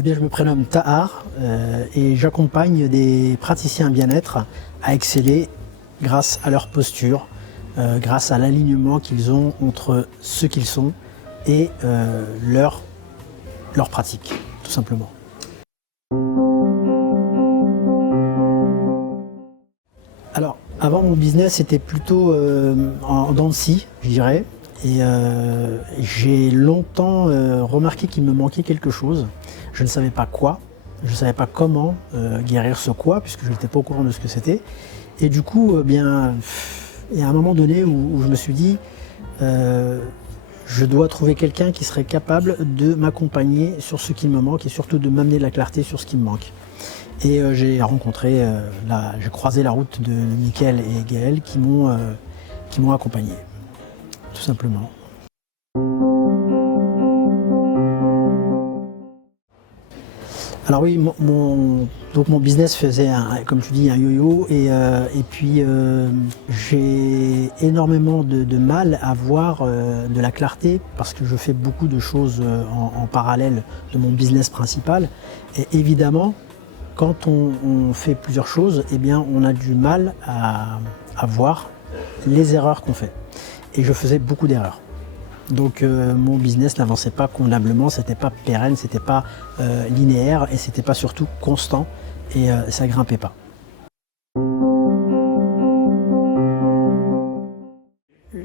Eh bien, je me prénomme Tahar et j'accompagne des praticiens bien-être à exceller grâce à leur posture, grâce à l'alignement qu'ils ont entre ce qu'ils sont et leur pratique, tout simplement. Alors, avant mon business était plutôt en dents de scie, je dirais. Et j'ai longtemps remarqué qu'il me manquait quelque chose. Je ne savais pas quoi, je ne savais pas comment guérir ce quoi, puisque je n'étais pas au courant de ce que c'était. Et du coup, bien, il y a un moment donné où je me suis dit, je dois trouver quelqu'un qui serait capable de m'accompagner sur ce qui me manque et surtout de m'amener de la clarté sur ce qui me manque. Et j'ai croisé la route de Mickaël et Gaël qui m'ont accompagné, tout simplement. Alors oui, donc mon business faisait, comme tu dis, un yo-yo et puis j'ai énormément de mal à voir de la clarté parce que je fais beaucoup de choses en parallèle de mon business principal. Et évidemment, quand on fait plusieurs choses, eh bien, on a du mal à voir les erreurs qu'on fait. Et je faisais beaucoup d'erreurs. Donc mon business n'avançait pas convenablement, c'était pas pérenne, c'était pas linéaire et c'était pas surtout constant et ça grimpait pas.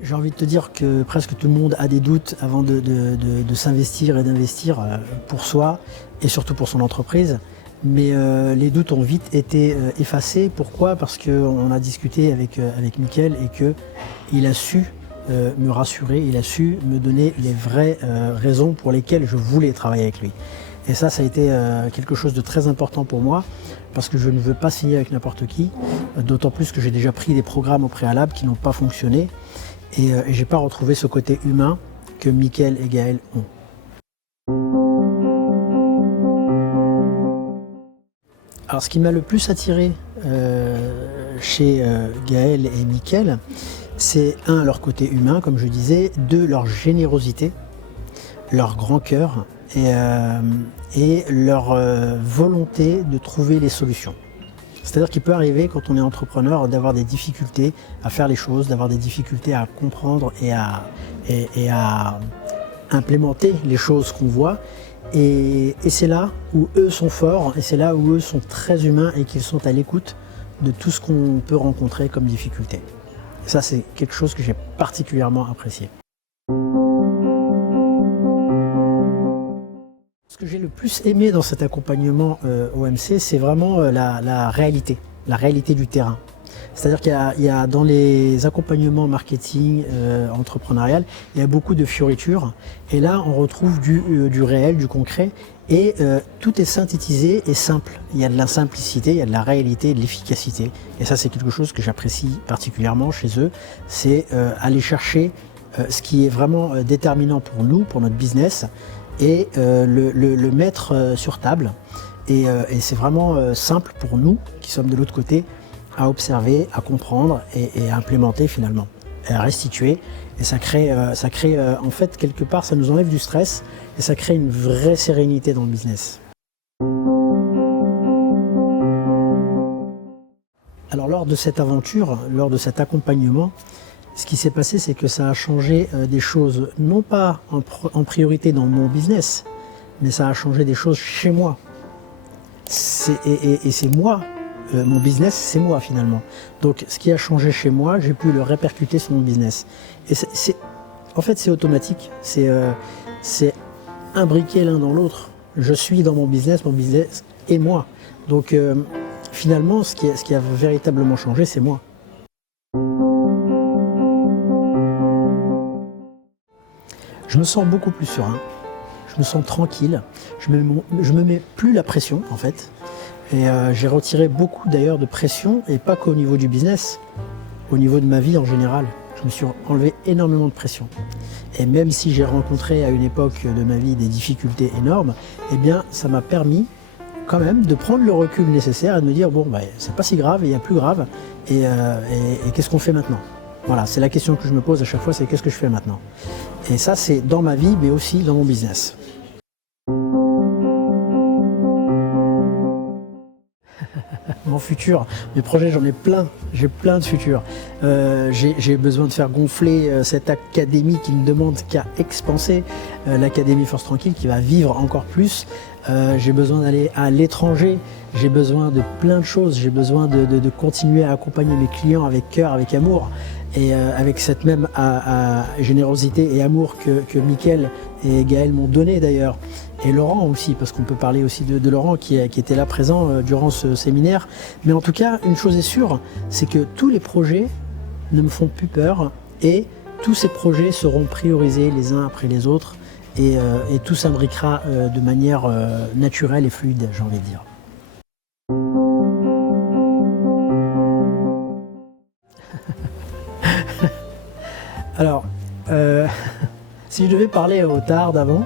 J'ai envie de te dire que presque tout le monde a des doutes avant de s'investir et d'investir pour soi et surtout pour son entreprise. Mais les doutes ont vite été effacés. Pourquoi? Parce qu'on a discuté avec Mickaël et qu'il a su me rassurer, il a su me donner les vraies raisons pour lesquelles je voulais travailler avec lui. Et ça a été quelque chose de très important pour moi parce que je ne veux pas signer avec n'importe qui, d'autant plus que j'ai déjà pris des programmes au préalable qui n'ont pas fonctionné et je n'ai pas retrouvé ce côté humain que Mickaël et Gaël ont. Alors ce qui m'a le plus attiré chez Gaël et Mickaël, c'est leur côté humain, comme je disais, leur générosité, leur grand cœur et leur volonté de trouver les solutions. C'est-à-dire qu'il peut arriver, quand on est entrepreneur, d'avoir des difficultés à faire les choses, d'avoir des difficultés à comprendre et à implémenter les choses qu'on voit. Et c'est là où eux sont forts, et c'est là où eux sont très humains et qu'ils sont à l'écoute de tout ce qu'on peut rencontrer comme difficulté. Et ça, c'est quelque chose que j'ai particulièrement apprécié. Ce que j'ai le plus aimé dans cet accompagnement OMC, c'est vraiment la réalité du terrain. C'est-à-dire qu'il y a dans les accompagnements marketing, entrepreneurial, il y a beaucoup de fioritures. Et là, on retrouve du réel, du concret. Et tout est synthétisé et simple. Il y a de la simplicité, il y a de la réalité, de l'efficacité. Et ça, c'est quelque chose que j'apprécie particulièrement chez eux. C'est aller chercher ce qui est vraiment déterminant pour nous, pour notre business, et le mettre sur table. Et c'est vraiment simple pour nous, qui sommes de l'autre côté, à observer, à comprendre et à implémenter finalement, et à restituer. Et ça crée en fait, quelque part, ça nous enlève du stress et ça crée une vraie sérénité dans le business. Alors lors de cette aventure, lors de cet accompagnement, ce qui s'est passé, c'est que ça a changé des choses, non pas en priorité dans mon business, mais ça a changé des choses chez moi. Et c'est moi. Mon business, c'est moi finalement. Donc ce qui a changé chez moi, j'ai pu le répercuter sur mon business. Et en fait, c'est automatique, c'est imbriqué l'un dans l'autre. Je suis dans mon business est moi. Donc finalement, ce qui a véritablement changé, c'est moi. Je me sens beaucoup plus serein, je me sens tranquille, je me mets plus la pression en fait. Et j'ai retiré beaucoup d'ailleurs de pression, et pas qu'au niveau du business, au niveau de ma vie en général. Je me suis enlevé énormément de pression. Et même si j'ai rencontré à une époque de ma vie des difficultés énormes, eh bien ça m'a permis quand même de prendre le recul nécessaire et de me dire bon, c'est pas si grave, il y a plus grave, et qu'est-ce qu'on fait maintenant? Voilà, c'est la question que je me pose à chaque fois, c'est qu'est-ce que je fais maintenant? Et ça, c'est dans ma vie, mais aussi dans mon business. mon futur, mes projets, j'en ai plein, j'ai plein de futurs. J'ai besoin de faire gonfler cette académie qui ne demande qu'à expanser, l'Académie Force Tranquille qui va vivre encore plus. J'ai besoin d'aller à l'étranger, j'ai besoin de plein de choses, j'ai besoin de continuer à accompagner mes clients avec cœur, avec amour. Et avec cette même générosité et amour que Mickaël et Gaël m'ont donné d'ailleurs, et Laurent aussi, parce qu'on peut parler aussi de Laurent qui était là présent durant ce séminaire. Mais en tout cas, une chose est sûre, c'est que tous les projets ne me font plus peur et tous ces projets seront priorisés les uns après les autres et tout s'imbriquera de manière naturelle et fluide, j'ai envie de dire. Alors, si je devais parler au Tahar d'avant,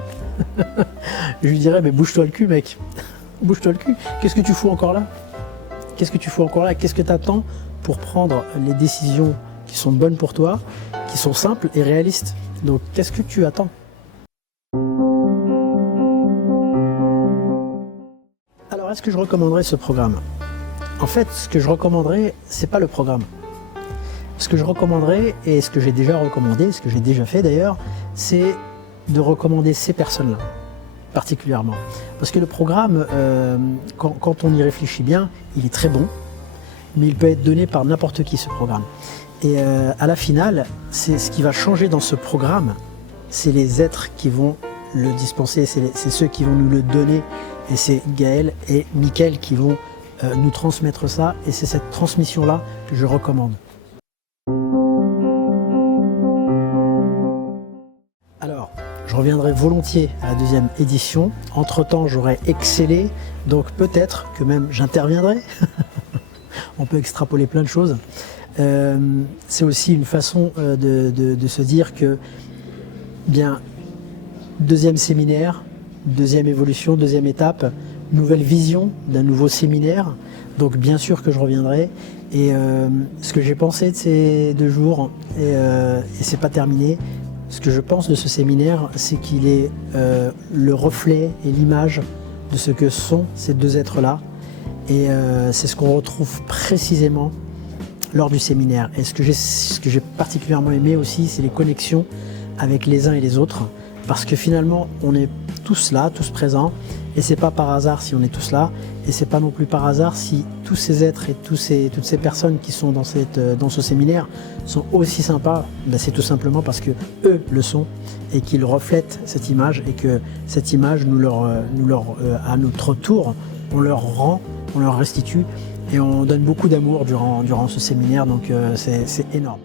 je lui dirais, mais bouge-toi le cul, mec. Bouge-toi le cul. Qu'est-ce que tu fous encore là? Qu'est-ce que tu fous encore là? Qu'est-ce que tu attends pour prendre les décisions qui sont bonnes pour toi, qui sont simples et réalistes? Donc, qu'est-ce que tu attends? Alors, est-ce que je recommanderais ce programme? En fait, ce que je recommanderais, c'est pas le programme. Ce que je recommanderais, et ce que j'ai déjà recommandé, ce que j'ai déjà fait d'ailleurs, c'est de recommander ces personnes-là, particulièrement. Parce que le programme, quand on y réfléchit bien, il est très bon, mais il peut être donné par n'importe qui, ce programme. Et à la finale, c'est ce qui va changer dans ce programme, c'est les êtres qui vont le dispenser, c'est ceux qui vont nous le donner, et c'est Gaël et Mickaël qui vont nous transmettre ça, et c'est cette transmission-là que je recommande. Alors, je reviendrai volontiers à la deuxième édition. Entre-temps, j'aurai excellé, donc peut-être que même j'interviendrai. On peut extrapoler plein de choses. C'est aussi une façon de se dire que, bien, deuxième séminaire, deuxième évolution, deuxième étape, nouvelle vision d'un nouveau séminaire. Donc bien sûr que je reviendrai. Et ce que j'ai pensé de ces 2 jours, et c'est pas terminé, ce que je pense de ce séminaire, c'est qu'il est le reflet et l'image de ce que sont ces 2 êtres-là. Et c'est ce qu'on retrouve précisément lors du séminaire. Et ce que j'ai particulièrement aimé aussi, c'est les connexions avec les uns et les autres. Parce que finalement, on est tous là, tous présents. Et c'est pas par hasard si on est tous là. Et c'est pas non plus par hasard si tous ces êtres et toutes ces personnes qui sont dans ce séminaire sont aussi sympas. Ben c'est tout simplement parce que eux le sont et qu'ils reflètent cette image et que cette image à notre tour, on leur rend, on leur restitue et on donne beaucoup d'amour durant ce séminaire. Donc c'est énorme.